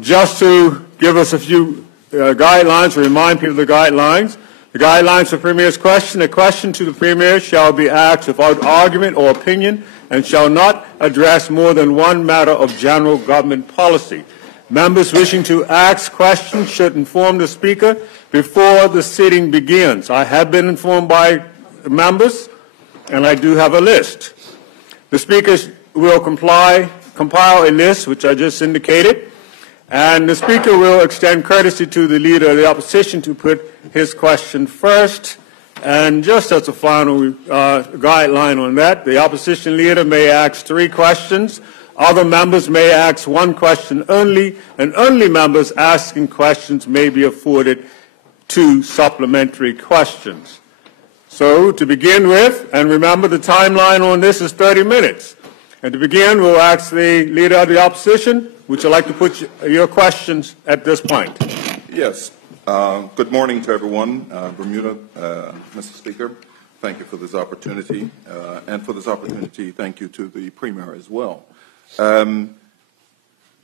just to give us a few guidelines, to remind people of the guidelines. The guidelines for Premier's question: a question to the Premier shall be asked without argument or opinion and shall not address more than one matter of general government policy. Members wishing to ask questions should inform the Speaker before the sitting begins. I have been informed by members, and I do have a list. The Speaker will compile a list, which I just indicated, and the Speaker will extend courtesy to the Leader of the Opposition to put his question first. And just as a final guideline on that, the Opposition Leader may ask 3 questions. Other members may ask 1 question only, and only members asking questions may be afforded 2 supplementary questions. So to begin with, and remember the timeline on this is 30 minutes. And to begin, we'll ask the Leader of the Opposition, would you like to put your questions at this point? Yes. Good morning to everyone. Bermuda, Mr. Speaker, thank you for this opportunity. And for this opportunity, thank you to the Premier as well.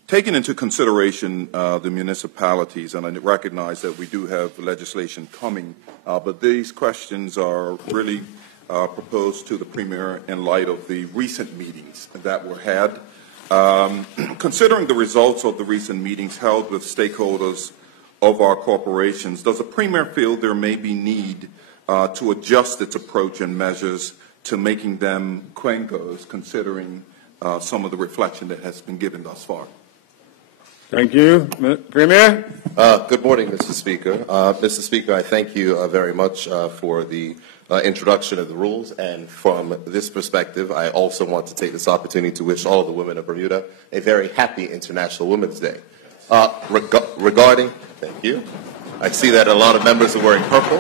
Taking into consideration the municipalities, and I recognize that we do have legislation coming, but these questions are really proposed to the Premier in light of the recent meetings that were had. Considering the results of the recent meetings held with stakeholders of our corporations, does the Premier feel there may be need to adjust its approach and measures to making them quangos, considering some of the reflection that has been given thus far? Thank you. Premier? Good morning, Mr. Speaker. Mr. Speaker, I thank you very much for the introduction of the rules, and from this perspective, I also want to take this opportunity to wish all of the women of Bermuda a very happy International Women's Day. Regarding, thank you. I see that a lot of members are wearing purple.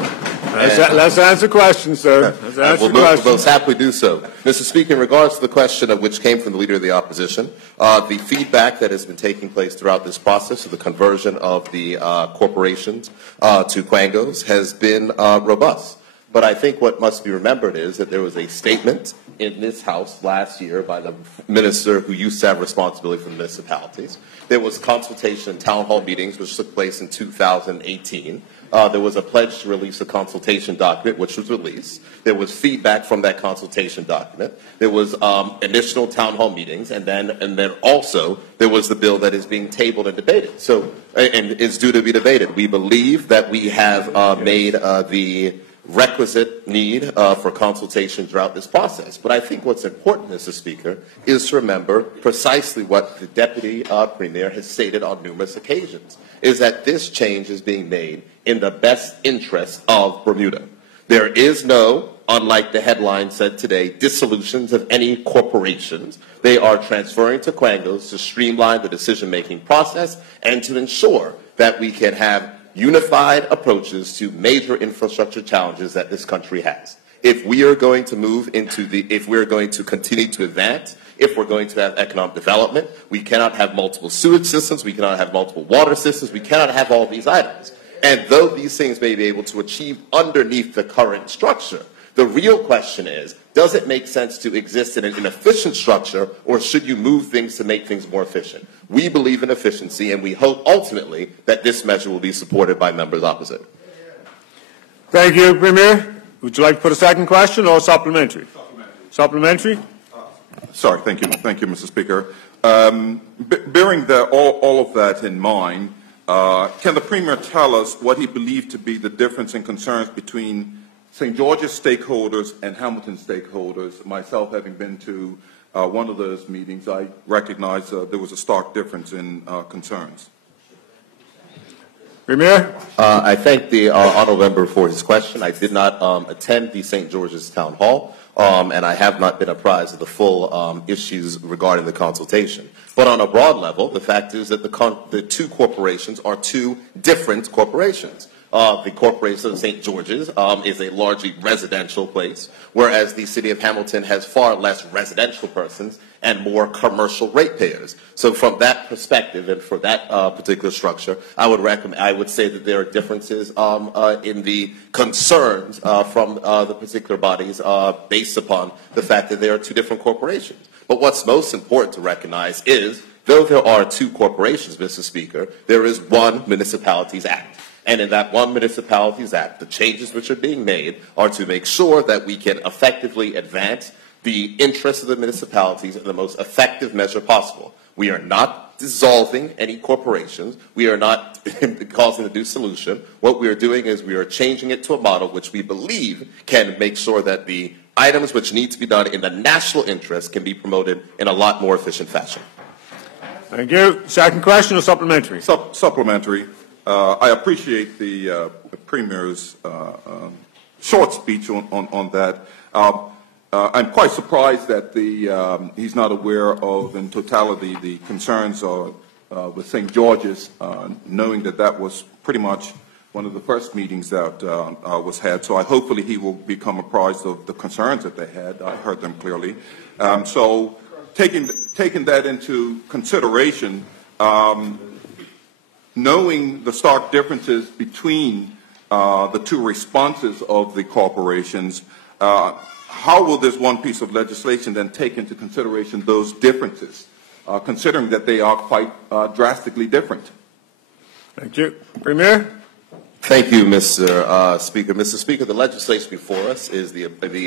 Let's answer questions, sir. Let's answer questions. We'll happily do so. Mr. Speaker, in regards to the question of which came from the Leader of the Opposition, the feedback that has been taking place throughout this process of the conversion of the corporations to quangos has been robust. But I think what must be remembered is that there was a statement in this House last year by the minister who used to have responsibility for municipalities. There was consultation and town hall meetings which took place in 2018. There was a pledge to release a consultation document which was released. There was feedback from that consultation document. There was initial town hall meetings, and then also there was the bill that is being tabled and debated. So, and is due to be debated. We believe that we have made the requisite need for consultation throughout this process. But I think what's important, Mr. Speaker, is to remember precisely what the Deputy Premier has stated on numerous occasions, is that this change is being made in the best interest of Bermuda. There is no, unlike the headline said today, dissolutions of any corporations. They are transferring to quangos to streamline the decision-making process and to ensure that we can have unified approaches to major infrastructure challenges that this country has. If we are going to move into if we're going to continue to advance, if we're going to have economic development, we cannot have multiple sewage systems, we cannot have multiple water systems, we cannot have all these items. And though these things may be able to achieve underneath the current structure, the real question is, does it make sense to exist in an inefficient structure, or should you move things to make things more efficient? We believe in efficiency, and we hope ultimately that this measure will be supported by members opposite. Thank you, Premier. Would you like to put a second question or supplementary? Supplementary? Sorry, thank you, Mr. Speaker. Bearing all of that in mind, can the Premier tell us what he believed to be the difference in concerns between St. George's stakeholders and Hamilton stakeholders? Myself, having been to one of those meetings, I recognize there was a stark difference in concerns. Premier? I thank the honourable member for his question. I did not attend the St. George's Town Hall, and I have not been apprised of the full issues regarding the consultation. But on a broad level, the fact is that the two corporations are two different corporations. The corporation of St. George's is a largely residential place, whereas the city of Hamilton has far less residential persons and more commercial ratepayers. So from that perspective and for that particular structure, I would say that there are differences in the concerns from the particular bodies based upon the fact that there are two different corporations. But what's most important to recognize is Though there are two corporations, Mr. Speaker, there is one Municipalities Act. And in that one Municipalities Act, the changes which are being made are to make sure that we can effectively advance the interests of the municipalities in the most effective measure possible. We are not dissolving any corporations. We are not causing a new solution. What we are doing is we are changing it to a model which we believe can make sure that the items which need to be done in the national interest can be promoted in a lot more efficient fashion. Thank you. Second question or supplementary? Supplementary. I appreciate the Premier's short speech on that. I'm quite surprised that he's not aware of, in totality, the concerns with St. George's, knowing that that was pretty much one of the first meetings that was had. So hopefully he will become apprised of the concerns that they had. I heard them clearly. So taking that into consideration, knowing the stark differences between the two responses of the corporations, how will this one piece of legislation then take into consideration those differences, considering that they are quite drastically different? Thank you. Premier? Thank you, Mr. Speaker. Mr. Speaker, the legislation before us is the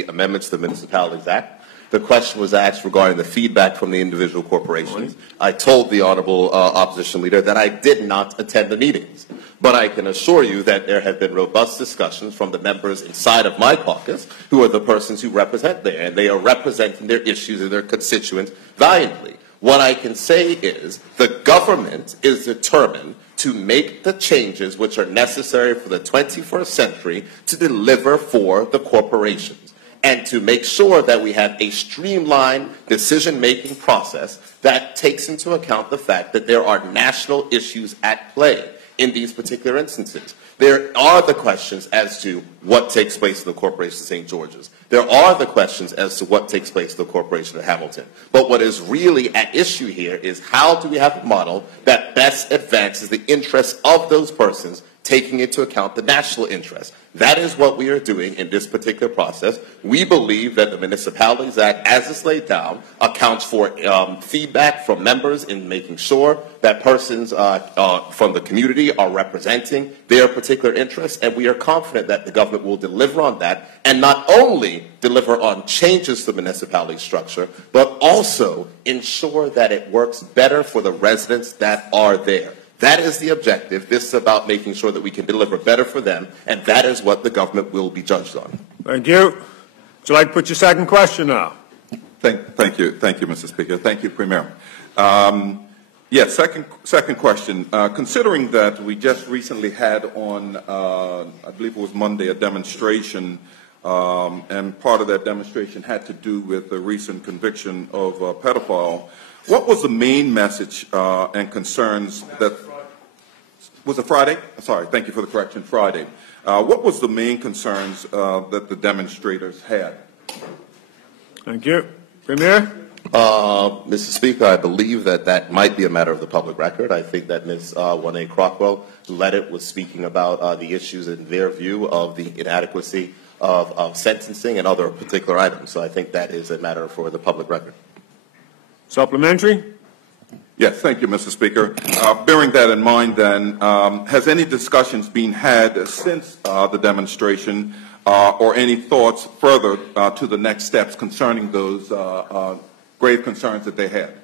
amendments to the Municipalities Act. The question was asked regarding the feedback from the individual corporations. I told the Honorable Opposition Leader that I did not attend the meetings. But I can assure you that there have been robust discussions from the members inside of my caucus, who are the persons who represent there, and they are representing their issues and their constituents valiantly. What I can say is the government is determined to make the changes which are necessary for the 21st century to deliver for the corporations, and to make sure that we have a streamlined decision-making process that takes into account the fact that there are national issues at play in these particular instances. There are the questions as to what takes place in the Corporation of St. George's. There are the questions as to what takes place in the Corporation of Hamilton. But what is really at issue here is how do we have a model that best advances the interests of those persons, taking into account the national interest. That is what we are doing in this particular process. We believe that the Municipalities Act, as it's laid down, accounts for feedback from members in making sure that persons from the community are representing their particular interests, and we are confident that the government will deliver on that, and not only deliver on changes to the municipality structure, but also ensure that it works better for the residents that are there. That is the objective. This is about making sure that we can deliver better for them, and that is what the government will be judged on. Thank you. Would you like to put your second question now? Thank you, Mr. Speaker. Thank you, Premier. Yes, second question. Considering that we just recently had on, I believe it was Monday, a demonstration, and part of that demonstration had to do with the recent conviction of a pedophile, what was the main message and concerns that was it Friday? Sorry, thank you for the correction. Friday. What was the main concerns that the demonstrators had? Thank you. Premier? Mr. Speaker, I believe that that might be a matter of the public record. I think that Ms. Wanae Crockwell led it with speaking about the issues in their view of the inadequacy of sentencing and other particular items. So I think that is a matter for the public record. Supplementary? Yes, thank you, Mr. Speaker. Bearing that in mind, then, has any discussions been had since the demonstration or any thoughts further to the next steps concerning those grave concerns that they had?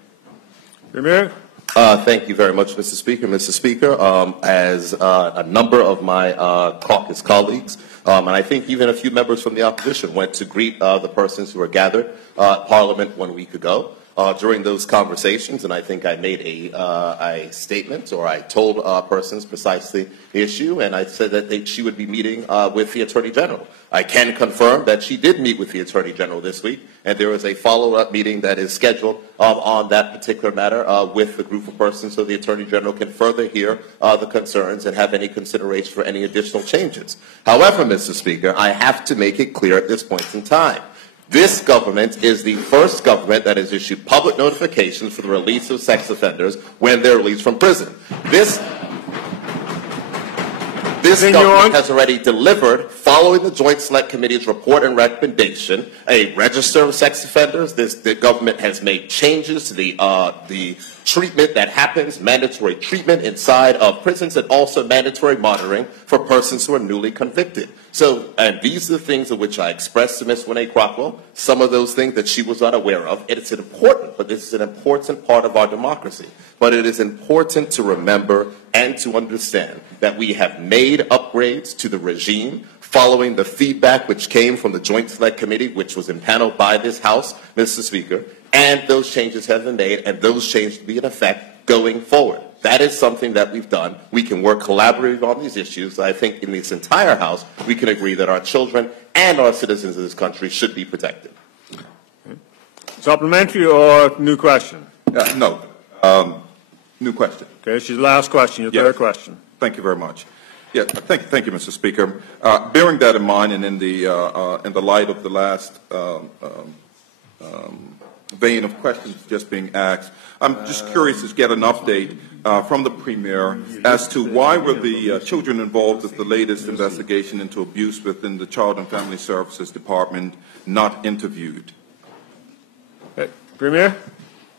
Premier? Thank you very much, Mr. Speaker. Mr. Speaker, as a number of my caucus colleagues, and I think even a few members from the opposition went to greet the persons who were gathered at Parliament 1 week ago. During those conversations, and I think I made a statement, or I told persons precisely the issue, and I said that she would be meeting with the Attorney General. I can confirm that she did meet with the Attorney General this week, and there is a follow-up meeting that is scheduled on that particular matter with the group of persons, so the Attorney General can further hear the concerns and have any consideration for any additional changes. However, Mr. Speaker, I have to make it clear at this point in time. This government is the first government that has issued public notifications for the release of sex offenders when they're released from prison. This this government has already delivered, following the Joint Select Committee's report and recommendation, a register of sex offenders. The government has made changes to the treatment that happens, mandatory treatment inside of prisons, and also mandatory monitoring for persons who are newly convicted. So, and these are the things of which I expressed to Ms. Winnie Crockwell, some of those things that she was unaware of. It's important, but this is an important part of our democracy. But it is important to remember and to understand that we have made upgrades to the regime following the feedback which came from the Joint Select Committee, which was impaneled by this House, Mr. Speaker, and those changes have been made, and those changes will be in effect going forward. That is something that we've done. We can work collaboratively on these issues. I think in this entire House, we can agree that our children and our citizens of this country should be protected. Supplementary or new question? No. New question. Okay, she's the last question, your third question. Thank you very much. Yeah, thank you, Mr. Speaker. Bearing that in mind, and in the light of the last vein of questions just being asked, I'm just curious to get an update from the Premier as to why were the children involved with the latest investigation into abuse within the Child and Family Services Department not interviewed? Okay. Premier?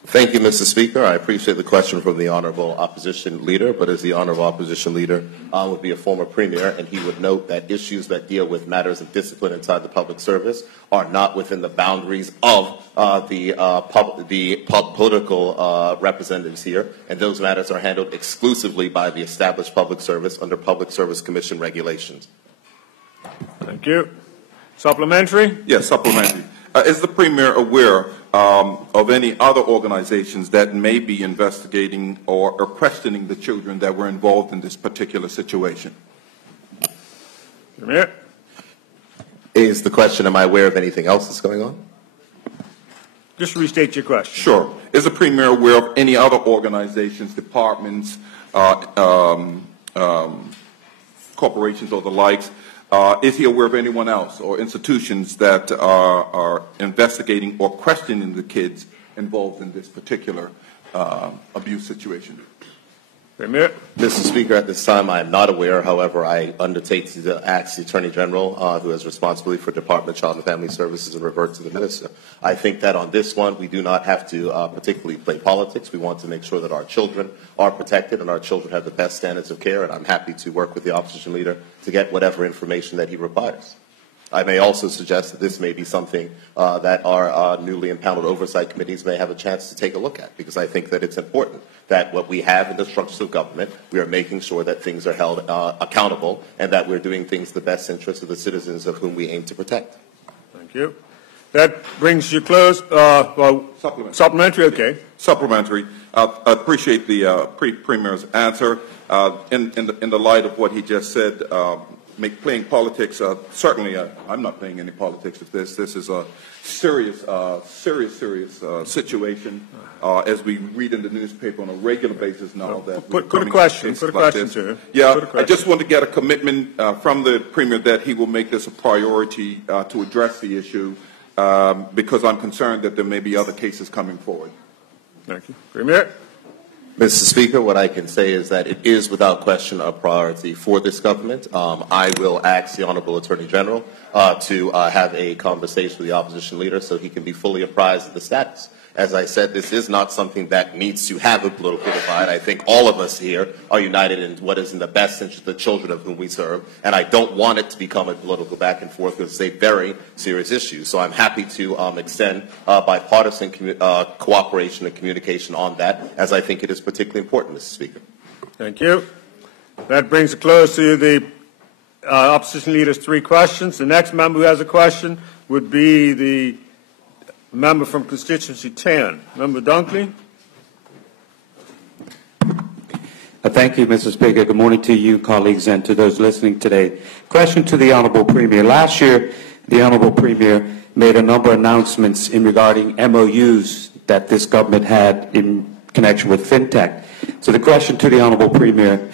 Thank you, Mr. Speaker. I appreciate the question from the Honorable Opposition Leader, but as the Honorable Opposition Leader would be a former Premier, and he would note that issues that deal with matters of discipline inside the public service are not within the boundaries of the political representatives here, and those matters are handled exclusively by the established public service under Public Service Commission regulations. Thank you. Supplementary? Yes, supplementary. Is the Premier aware of any other organizations that may be investigating or questioning the children that were involved in this particular situation? Premier? Is the question, am I aware of anything else that's going on? Just restate your question. Sure. Is the Premier aware of any other organizations, departments, corporations or the likes? Is he aware of anyone else or institutions that are investigating or questioning the kids involved in this particular abuse situation? Premier? Mr. Speaker, at this time I am not aware. However, I undertake to ask the Attorney General, who has responsibility for Department of Child and Family Services, and revert to the Minister. I think that on this one we do not have to particularly play politics. We want to make sure that our children are protected and our children have the best standards of care, and I'm happy to work with the Opposition Leader to get whatever information that he requires. I may also suggest that this may be something that our newly impaneled oversight committees may have a chance to take a look at, because I think that it's important that what we have in the structures of government, we are making sure that things are held accountable and that we're doing things in the best interest of the citizens of whom we aim to protect. Thank you. That brings you close. Well, supplementary, okay. Supplementary. I appreciate the Premier's answer. In the light of what he just said, playing politics, certainly I'm not playing any politics with this. This is a serious situation, as we read in the newspaper on a regular basis now. Put a question to him. Yeah, I just want to get a commitment from the Premier that he will make this a priority to address the issue, because I'm concerned that there may be other cases coming forward. Thank you. Premier? Mr. Speaker, what I can say is that it is without question a priority for this government. I will ask the Honorable Attorney General to have a conversation with the Opposition Leader so he can be fully apprised of the status. As I said, this is not something that needs to have a political divide. I think all of us here are united in what is in the best interest of the children of whom we serve, and I don't want it to become a political back and forth because it's a very serious issue. So I'm happy to extend bipartisan cooperation and communication on that, as I think it is particularly important, Mr. Speaker. Thank you. That brings a close to the Opposition Leader's 3 questions. The next member who has a question would be the member from constituency 10. Member Dunkley. Thank you, Mr. Speaker. Good morning to you, colleagues, and to those listening today. Question to the Honourable Premier. Last year, the Honourable Premier made a number of announcements in regarding MOUs that this government had in connection with FinTech. So the question to the Honourable Premier,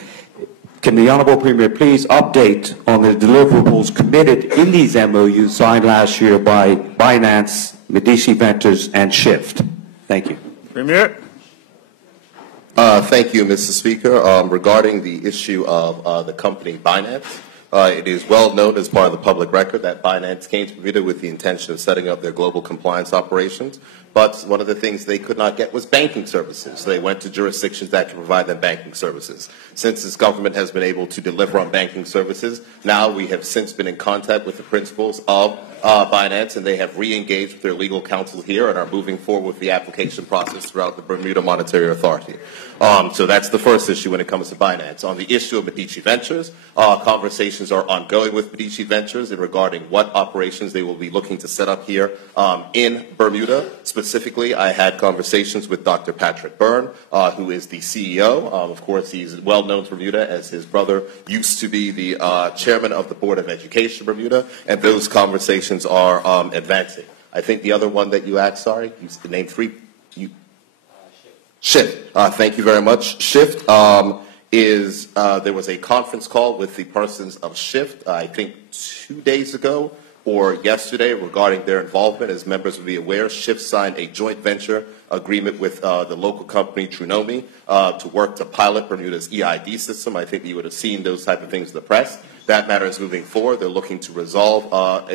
can the Honourable Premier please update on the deliverables committed in these MOUs signed last year by Binance, Medici Ventures, and Shift? Thank you. Premier. Thank you, Mr. Speaker. Regarding the issue of the company Binance, it is well known as part of the public record that Binance came to Bermuda with the intention of setting up their global compliance operations. But one of the things they could not get was banking services. So they went to jurisdictions that can provide them banking services. Since this government has been able to deliver on banking services, now we have since been in contact with the principals of Binance, and they have re-engaged with their legal counsel here and are moving forward with the application process throughout the Bermuda Monetary Authority. So that's the first issue when it comes to Binance. On the issue of Medici Ventures, conversations are ongoing with Medici Ventures in regarding what operations they will be looking to set up here in Bermuda. Specifically, I had conversations with Dr. Patrick Byrne, who is the CEO. Of course, he's well known to Bermuda as his brother used to be the chairman of the Board of Education of Bermuda, and those conversations are advancing. I think the other one that you asked, sorry, you named three. Shift. Thank you very much. Shift there was a conference call with the persons of Shift, I think 2 days ago or yesterday, regarding their involvement. As members will be aware, Shift signed a joint venture agreement with the local company Trunomi to work to pilot Bermuda's EID system. I think you would have seen those type of things in the press. That matter is moving forward. They're looking to resolve,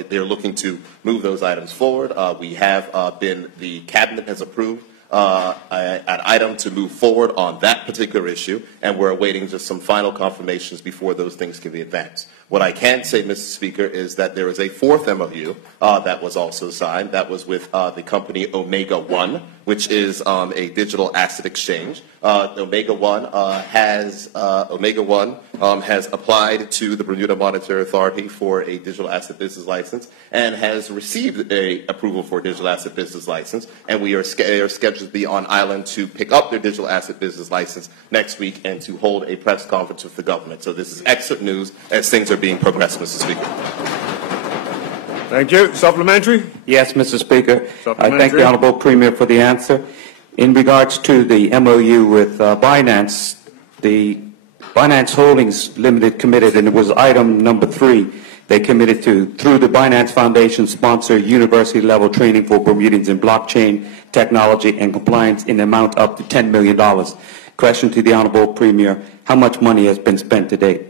they're looking to move those items forward. The cabinet has approved an item to move forward on that particular issue, and we're awaiting just some final confirmations before those things can be advanced. What I can say, Mr. Speaker, is that there is a fourth MOU that was also signed. That was with the company Omega One, which is a digital asset exchange. Omega One has applied to the Bermuda Monetary Authority for a digital asset business license and has received a approval for a digital asset business license. And we are scheduled to be on island to pick up their digital asset business license next week and to hold a press conference with the government. So this is excellent news as things are being progressed, Mr. Speaker. Thank you. Supplementary? Yes, Mr. Speaker. I thank the Honourable Premier for the answer. In regards to the MOU with Binance, the Binance Holdings Limited committed, and it was item number 3, they committed to, through the Binance Foundation, sponsor university-level training for Bermudians in blockchain, technology, and compliance in the amount up to $10 million. Question to the Honourable Premier, how much money has been spent to date?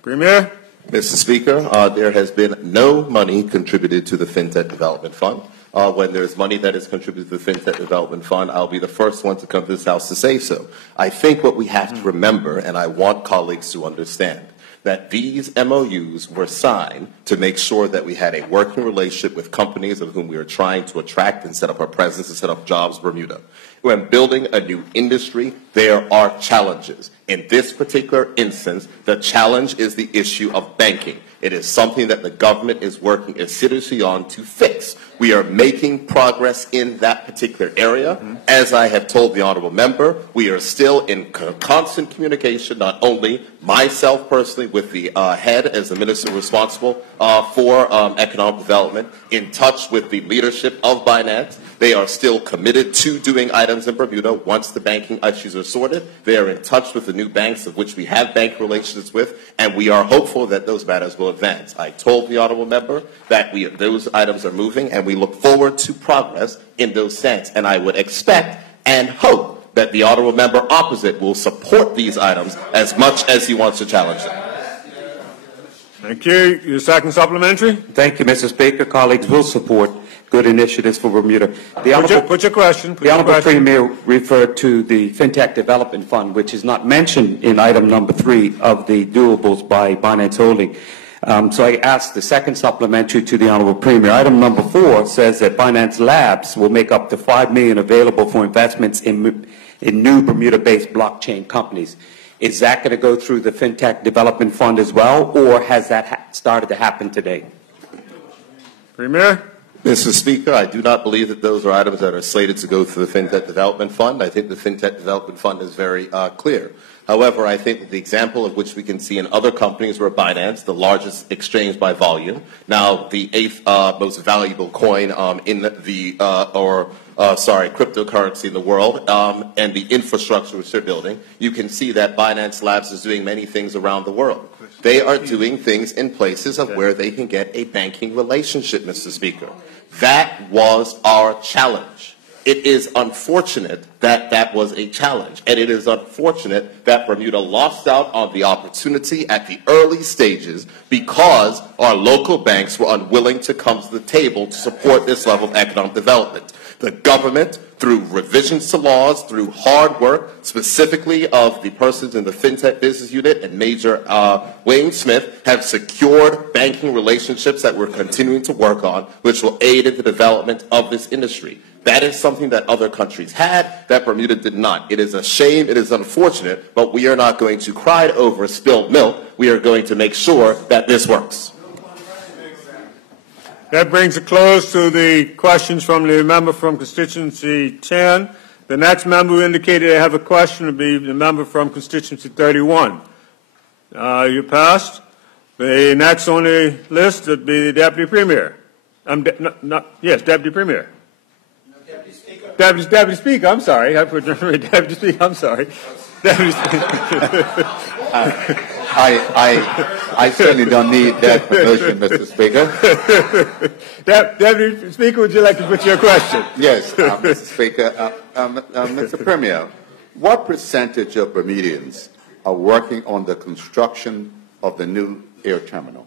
Premier? Mr. Speaker, there has been no money contributed to the FinTech Development Fund. When there's money that is contributed to the FinTech Development Fund, I'll be the first one to come to this House to say so. I think what we have to remember, and I want colleagues to understand, that these MOUs were signed to make sure that we had a working relationship with companies of whom we are trying to attract and set up our presence and set up jobs in Bermuda. When building a new industry, there are challenges. In this particular instance, the challenge is the issue of banking. It is something that the government is working assiduously on to fix. We are making progress in that particular area. As I have told the honourable member, we are still in constant communication, not only myself personally with the head as the minister responsible for economic development, in touch with the leadership of Binance. They are still committed to doing items in Bermuda once the banking issues are sorted. They are in touch with the new banks of which we have bank relations with, and we are hopeful that those matters will advance. I told the honourable member that those items are moving, and we look forward to progress in those sense. And I would expect and hope that the honourable member opposite will support these items as much as he wants to challenge them. Thank you. Your second supplementary? Thank you, Mr. Speaker. Colleagues will support good initiatives for Bermuda. The Honourable Premier referred to the FinTech Development Fund, which is not mentioned in item number 3 of the doables by Binance Holding. So I asked the second supplementary to the Honourable Premier. Item number 4 says that Binance Labs will make up to $5 million available for investments in new Bermuda-based blockchain companies. Is that going to go through the FinTech Development Fund as well, or has that started to happen today? Premier? Mr. Speaker, I do not believe that those are items that are slated to go through the FinTech Development Fund. I think the FinTech Development Fund is very clear. However, I think the example of which we can see in other companies were Binance, the largest exchange by volume, now the 8th most valuable coin in the cryptocurrency in the world, and the infrastructure which they're building. You can see that Binance Labs is doing many things around the world. They are doing things in places of where they can get a banking relationship, Mr. Speaker. That was our challenge. It is unfortunate that that was a challenge, and it is unfortunate that Bermuda lost out on the opportunity at the early stages because our local banks were unwilling to come to the table to support this level of economic development. The government, through revisions to laws, through hard work, specifically of the persons in the FinTech business unit and Major Wayne Smith, have secured banking relationships that we're continuing to work on, which will aid in the development of this industry. That is something that other countries had, that Bermuda did not. It is a shame, it is unfortunate, but we are not going to cry over spilled milk. We are going to make sure that this works. That brings a close to the questions from the member from constituency 10. The next member who indicated they have a question would be the member from constituency 31. You passed. The next on the list would be the Deputy Premier. Yes, Deputy Premier. Deputy Speaker. Deputy Speaker, I'm sorry. I put Deputy Speaker, I'm sorry. Deputy Speaker. I certainly don't need that permission, Mr. Speaker. Deputy Speaker, would you like to put your question? Yes, Mr. Speaker. Mr. Premier, what percentage of Bermudians are working on the construction of the new air terminal?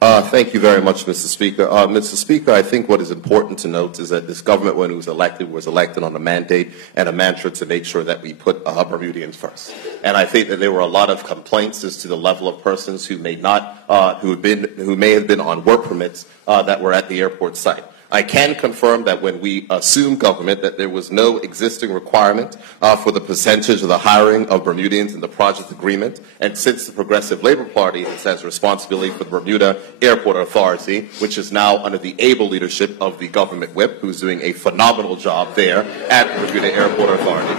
Thank you very much, Mr. Speaker. Mr. Speaker, I think what is important to note is that this government, when it was elected on a mandate and a mantra to make sure that we put Bermudians first. And I think that there were a lot of complaints as to the level of persons who may not, who may have been on work permits that were at the airport site. I can confirm that when we assumed government that there was no existing requirement for the percentage of the hiring of Bermudians in the project agreement, and since the Progressive Labor Party has responsibility for the Bermuda Airport Authority, which is now under the able leadership of the government whip, who's doing a phenomenal job there at the Bermuda Airport Authority,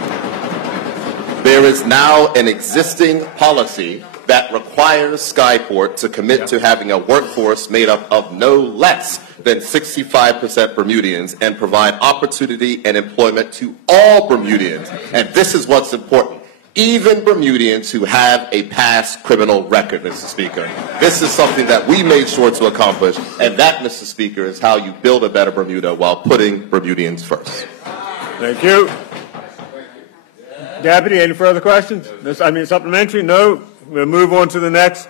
there is now an existing policy that requires Skyport to commit to having a workforce made up of no less than 65% Bermudians and provide opportunity and employment to all Bermudians. And this is what's important. Even Bermudians who have a past criminal record, Mr. Speaker. This is something that we made sure to accomplish, and that, Mr. Speaker, is how you build a better Bermuda while putting Bermudians first. Thank you. Deputy, any further questions? Supplementary? No. We'll move on to the next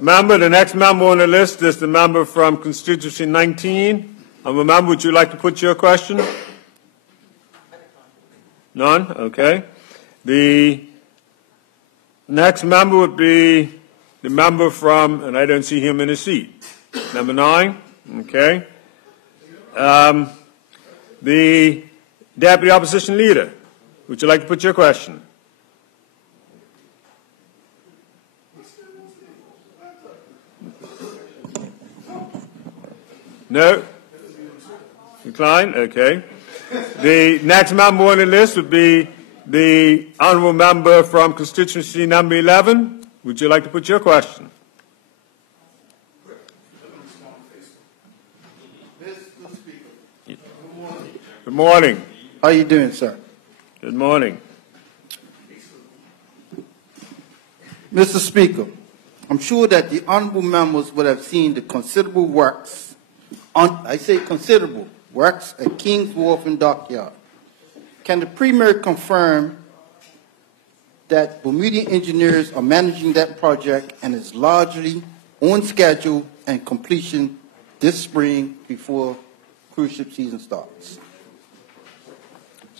member. The next member on the list is the member from constituency 19. Member, would you like to put your question? None? Okay. The next member would be the member from, and I don't see him in his seat, number 9. Okay. The Deputy Opposition Leader, would you like to put your question? No? Decline? Okay. The next member on the list would be the honourable member from constituency number 11. Would you like to put your question? Good morning. How are you doing, sir? Good morning. Mr. Speaker, I'm sure that the honourable members would have seen the considerable works, considerable works at King's Wharf and Dockyard. Can the Premier confirm that Bermudian engineers are managing that project and is largely on schedule and completion this spring before cruise ship season starts?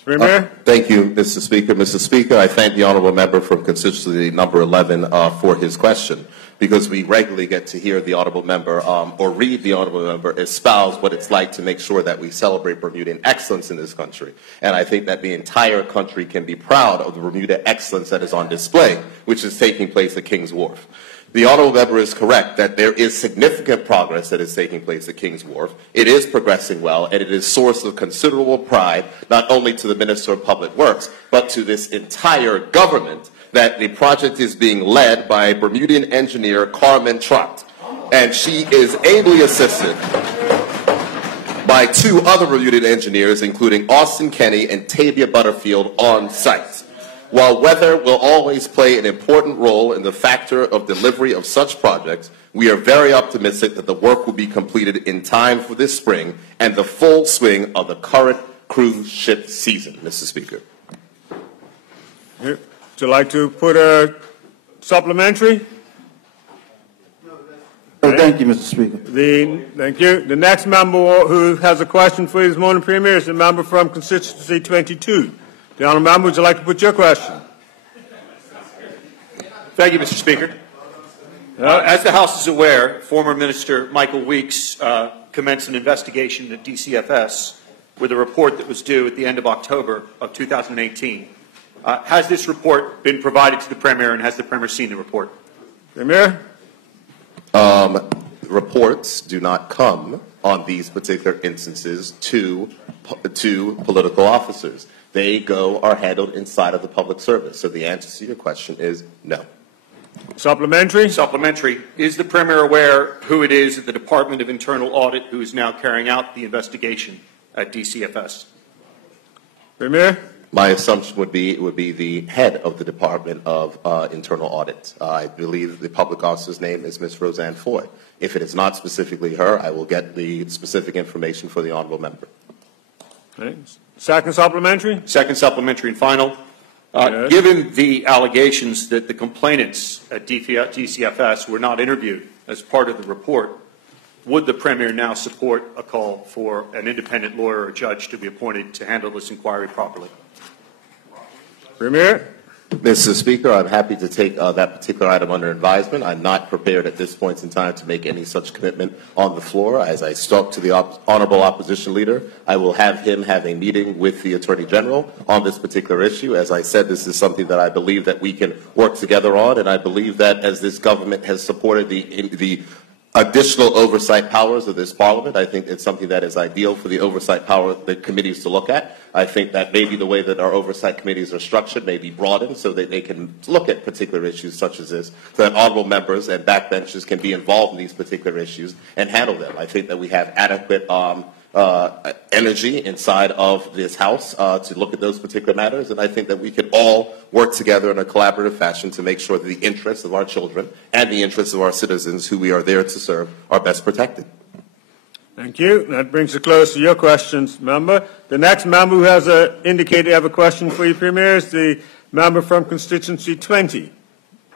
Thank you, Mr. Speaker. Mr. Speaker, I thank the honourable member from constituency number 11 for his question, because we regularly get to hear the honourable member or read the honourable member espouse what it's like to make sure that we celebrate Bermudian excellence in this country. And I think that the entire country can be proud of the Bermuda excellence that is on display, which is taking place at King's Wharf. The honourable member is correct that there is significant progress that is taking place at King's Wharf. It is progressing well, and it is a source of considerable pride, not only to the Minister of Public Works, but to this entire government, that the project is being led by Bermudian engineer Carmen Trott, and she is ably assisted by 2 other Bermudian engineers, including Austin Kenny and Tavia Butterfield, on site. While weather will always play an important role in the factor of delivery of such projects, we are very optimistic that the work will be completed in time for this spring and the full swing of the current cruise ship season, Mr. Speaker. Would you like to put a supplementary? Oh, thank you, Mr. Speaker. Thank you. The next member who has a question for you this morning, Premier, is the member from constituency 22. The honourable member, would you like to put your question? Thank you, Mr. Speaker. As the House is aware, former Minister Michael Weeks commenced an investigation at DCFS with a report that was due at the end of October of 2018. Has this report been provided to the Premier, and has the Premier seen the report? Premier? Reports do not come on these particular instances to political officers. They are handled inside of the public service. So the answer to your question is no. Supplementary? Supplementary. Is the Premier aware who it is at the Department of Internal Audit who is now carrying out the investigation at DCFS? Premier? My assumption would be it would be the head of the Department of Internal Audit. I believe the public officer's name is Ms. Roseanne Foy. If it is not specifically her, I will get the specific information for the honourable member. Thanks. Second supplementary? Second supplementary and final. Yes. Given the allegations that the complainants at DCFS were not interviewed as part of the report, would the Premier now support a call for an independent lawyer or judge to be appointed to handle this inquiry properly? Premier? Mr. Speaker, I'm happy to take that particular item under advisement. I'm not prepared at this point in time to make any such commitment on the floor. As I spoke to the Honourable Opposition Leader, I will have him have a meeting with the Attorney General on this particular issue. As I said, this is something that I believe that we can work together on, and I believe that as this government has supported the additional oversight powers of this Parliament, I think it's something that is ideal for the oversight power of the committees to look at. I think that maybe the way that our oversight committees are structured may be broadened so that they can look at particular issues such as this, so that honourable members and backbenchers can be involved in these particular issues and handle them. I think that we have adequate energy inside of this House to look at those particular matters, and I think that we can all work together in a collaborative fashion to make sure that the interests of our children and the interests of our citizens who we are there to serve are best protected. Thank you. That brings us close to your questions, member. The next member who has indicated they have a question for you, Premier, is the member from constituency 20.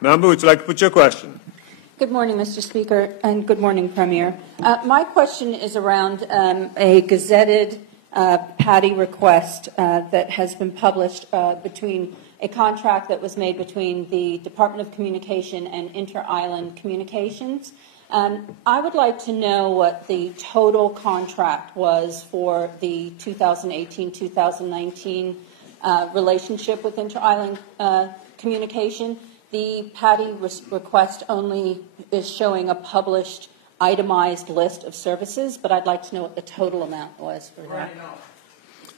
Member, would you like to put your question? Good morning, Mr. Speaker, and good morning, Premier. My question is around a gazetted PADI request that has been published between a contract that was made between the Department of Communication and Inter-Island Communications. I would like to know what the total contract was for the 2018-2019 relationship with Inter-Island Communication. The PADI request only is showing a published itemized list of services, but I'd like to know what the total amount was for that.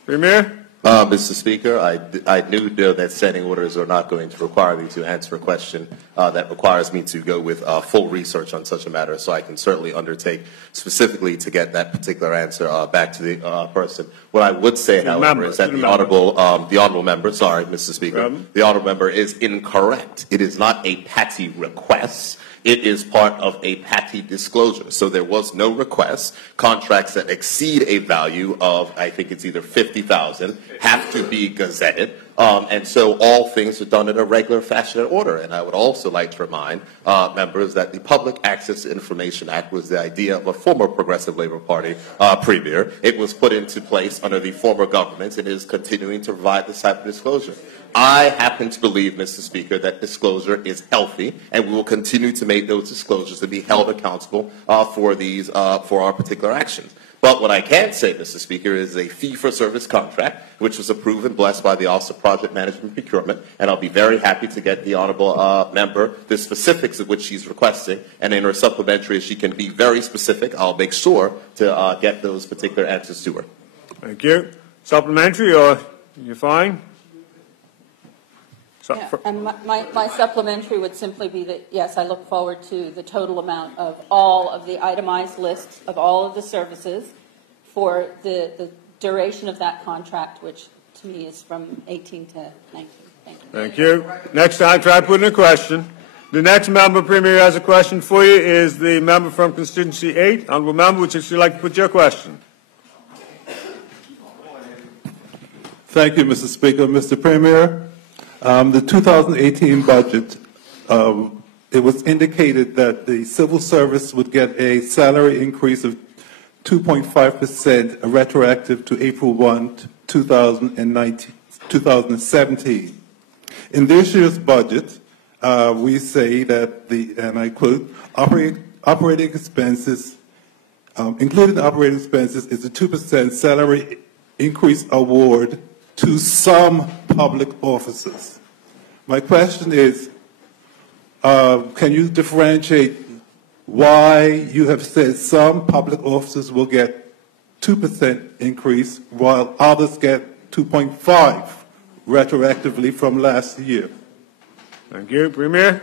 Premier? Mr. Speaker, I do know that standing orders are not going to require me to answer a question that requires me to go with full research on such a matter, so I can certainly undertake specifically to get that particular answer back to the person. What I would say, however, is that the honourable member, sorry, Mr. Speaker, the honourable member is incorrect. It is not a PATI request. It is part of a PATI disclosure. So there was no request. Contracts that exceed a value of, I think it's either $50,000, have to be gazetted. And so all things are done in a regular fashion and order. And I would also like to remind members that the Public Access to Information Act was the idea of a former Progressive Labour Party premier. It was put into place under the former government and is continuing to provide this type of disclosure. I happen to believe, Mr. Speaker, that disclosure is healthy, and we will continue to make those disclosures and be held accountable for our particular actions. But what I can say, Mr. Speaker, is a fee-for-service contract, which was approved and blessed by the Office of Project Management and Procurement, and I'll be very happy to get the honourable member the specifics of which she's requesting, and in her supplementary, if she can be very specific, I'll make sure to get those particular answers to her. Thank you. Supplementary, or you're fine? Yeah, and my supplementary would simply be that, yes, I look forward to the total amount of all of the itemized lists of all of the services for the duration of that contract, which to me is from 18 to 19. Thank you. Next time, try putting a question. The next member, Premier, has a question for you is the member from constituency 8. Honourable member, would you like to put your question? Thank you, Mr. Speaker. Mr. Premier, the 2018 budget, it was indicated that the civil service would get a salary increase of 2.5% retroactive to April 1, 2017. In this year's budget, we say that and I quote, operating expenses, including operating expenses, is a 2% salary increase award to some public officers. My question is, can you differentiate why you have said some public officers will get 2% increase while others get 2.5 retroactively from last year? Thank you. Premier?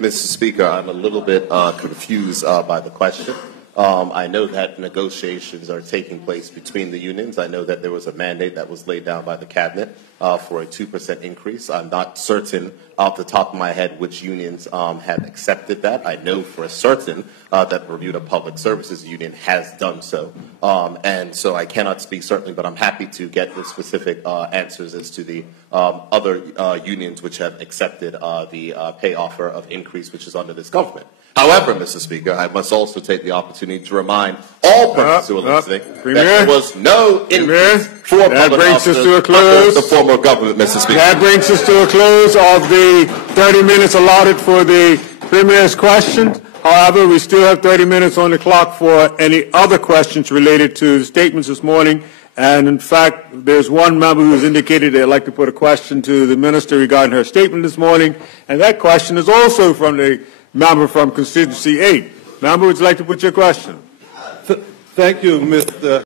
Mr. Speaker, I'm a little bit confused by the question. I know that negotiations are taking place between the unions. I know that there was a mandate that was laid down by the Cabinet for a 2% increase. I'm not certain off the top of my head which unions have accepted that. I know for certain that Bermuda Public Services Union has done so. And so I cannot speak certainly, but I'm happy to get the specific answers as to the other unions which have accepted the pay offer of increase which is under this government. However, Mr. Speaker, I must also take the opportunity to remind all persons who are listening that there was no increase for public officers under the former government, Mr. Speaker. That brings us to a close of the 30 minutes allotted for the Premier's question. However, we still have 30 minutes on the clock for any other questions related to the statements this morning. And in fact, there's one member who has indicated they'd like to put a question to the Minister regarding her statement this morning. And that question is also from the member from constituency 8. Member, would you like to put your question? Thank you, Mr.